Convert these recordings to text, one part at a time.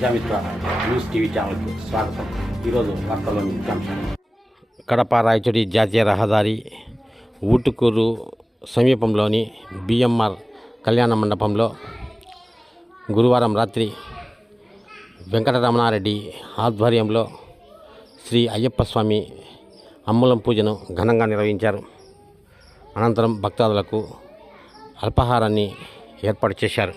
Prajamitra news TV ఛానల్కి స్వాగతం. ఈరోజు వార్తల్లోని ముఖ్యాంశాలు కడప రాయచోటి జాతీయ రహదారి ఊటుకూరు సమీపంలోని బిఎంఆర్ కళ్యాణ మండపంలో గురువారం రాత్రి వెంకటరమణారెడ్డి ఆధ్వర్యంలో శ్రీ అయ్యప్ప స్వామి అమ్ములం పూజను ఘనంగా నిర్వహించారు. అనంతరం భక్తాదులకు అల్పాహారాన్ని ఏర్పాటు చేశారు.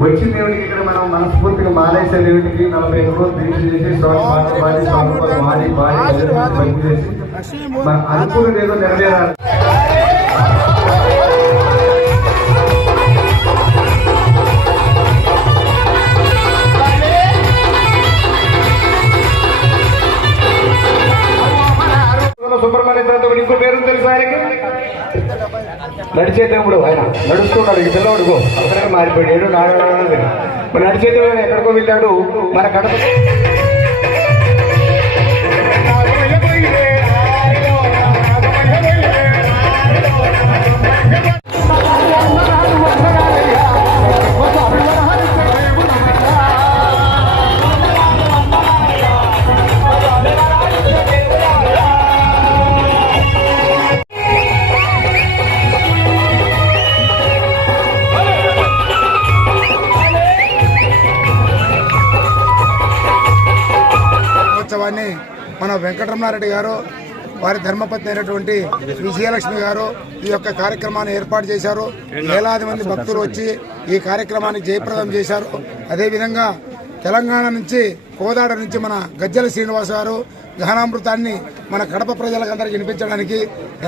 వచ్చిన దేవుడికి ఇక్కడ మనం మనస్ఫూర్తిగా మాలేసే దేవుడికి నలభై ఐదు రోజులు దీక్ష చేసి స్వామి పాడి స్వామి చేసి మన అనుకున్నది ఏదో నెరవేరాలి. సుబ్రహ్మణ్య తర్వాత ఇంకో పేరు తెలుసు ఆయనకి? నడిచే దేవుడు ఆయన. నడుస్తున్నాడు ఈ పిల్లవాడుకో అక్కడే మారిపోయాడు నాడు మరి నడిచే దేవుడు ఎక్కడికో వెళ్ళాడు? మన కడప ఉత్సవాన్ని మన వెంకటరమణారెడ్డి గారు వారి ధర్మపత్ని అయినటువంటి విజయలక్ష్మి గారు ఈ యొక్క కార్యక్రమాన్ని ఏర్పాటు చేశారు. వేలాది మంది భక్తులు వచ్చి ఈ కార్యక్రమాన్ని జయప్రదం చేశారు. అదేవిధంగా తెలంగాణ నుంచి కోదాడ నుంచి మన గజ్జల శ్రీనివాస్ గారు ఘనామృతాన్ని మన కడప ప్రజలకందరికి వినిపించడానికి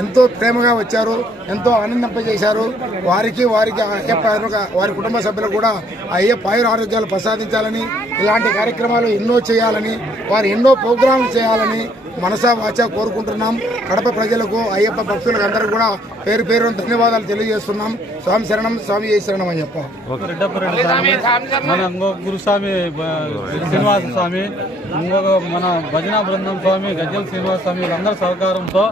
ఎంతో ప్రేమగా వచ్చారు ఎంతో ఆనందింపజేశారు. వారికి వారికి అయ్యప్ప వారి కుటుంబ సభ్యులు కూడా అయ్యప్ప ఆయుర ఆరోగ్యాలు ప్రసాదించాలని ఇలాంటి కార్యక్రమాలు ఎన్నో చేయాలని వారు ఎన్నో ప్రోగ్రాంలు చేయాలని మనసా వాచా కోరుకుంటున్నాం. కడప ప్రజలకు అయ్యప్ప భక్తులకు అందరూ కూడా పేరు పేరు ధన్యవాదాలు తెలియజేస్తున్నాం. స్వామి శరణం స్వామి ఏ శరణం అని చెప్ప. స్వామి మన గురుస్వామి శ్రీనివాస స్వామి ఇంకొక మన భజన బృందం స్వామి గజ్జల శ్రీనివాస స్వామి అందరి సహకారంతో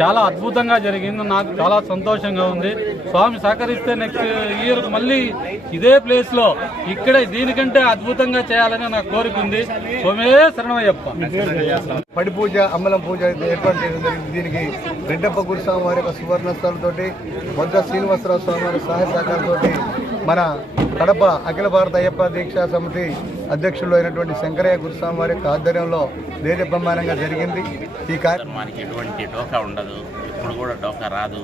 చాలా అద్భుతంగా జరిగింది. నాకు చాలా సంతోషంగా ఉంది. స్వామి సహకరిస్తే నెక్స్ట్ ఇయర్ మళ్ళీ ఇదే ప్లేస్లో ఇక్కడే దీనికంటే అద్భుతంగా చేయాలని నాకు కోరిక ఉంది. స్వామే శరణమయ్యప్ప. పడి పూజ అమ్మలం పూజ ఏర్పాటు చేయడం జరిగింది. దీనికి రెడ్డప్ప గురుస్వామి వారి యొక్క సువర్ణస్థలతోటి మొద్ద శ్రీనివాసరావు స్వామి వారి సహాయ సహకారంతో మన కడప అఖిల భారత అయ్యప్ప దీక్షా సమితి అధ్యక్షులు అయినటువంటి శంకరయ్య గురుస్వామి వారి యొక్క ఆధ్వర్యంలో దేదీప్రమాణంగా జరిగింది. ఈ కార్య ధర్మానికి ఎటువంటి డోకా ఉండదు. ఇప్పుడు కూడా డోకా రాదు.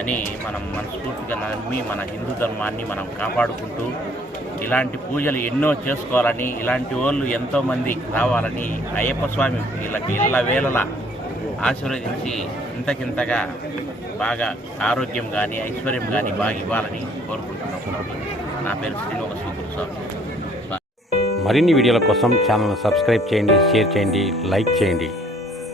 అని మనం మనస్ఫూర్తిగా నమ్మి మన హిందూ ధర్మాన్ని మనం కాపాడుకుంటూ ఇలాంటి పూజలు ఎన్నో చేసుకోవాలని ఇలాంటి వాళ్ళు ఎంతోమంది రావాలని అయ్యప్ప స్వామి వీళ్ళకి ఇళ్ళ వేళలా ఆశీర్వదించి ఇంతకింతగా బాగా ఆరోగ్యం కానీ ఐశ్వర్యం కానీ బాగా ఇవ్వాలని కోరుకుంటున్నాం. నా పేరు శ్రీనివాస స్వామి. మరిన్ని వీడియోల కోసం ఛానల్ సబ్స్క్రైబ్ చేయండి షేర్ చేయండి లైక్ చేయండి.